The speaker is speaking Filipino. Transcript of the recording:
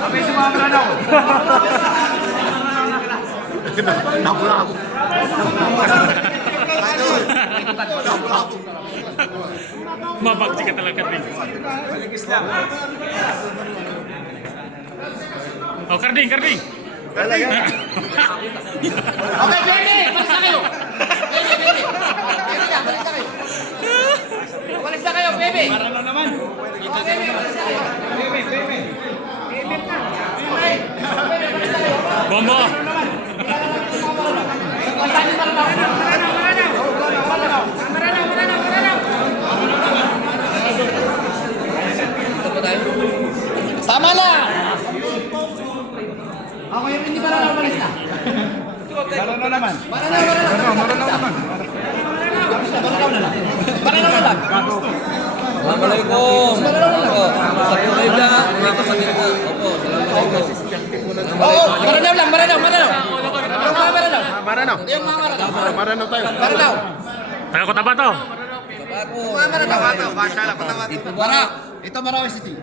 Kami sumama na. Nakulabo. Mabagsi ka talaga rin. Maligis lang. Oh, Karding, Karding. Okay, Benny! Balis na kayo! Benny, Benny! Benny na, balis na kayo! Balis na kayo, Bebe! Para na naman. Oh, Bebe, balis na kayo! Bebe. Bombo. Pasanin mo naman! Tama na! Ako yung hindi maranaw, balis na! Para na naman. Maranaw na lang! Maranaw na lang! Assalamualaikum. Opo, sa tulay na, dito sa gitna. Opo, assalamualaikum. Oo, maranaw lang, maranaw! Maranaw! Maranaw. Yung mga maranaw! Maranaw tayo. Maranaw! Tayo ko taba to. Ako. Mga maranaw! Para! Ito Marawi City.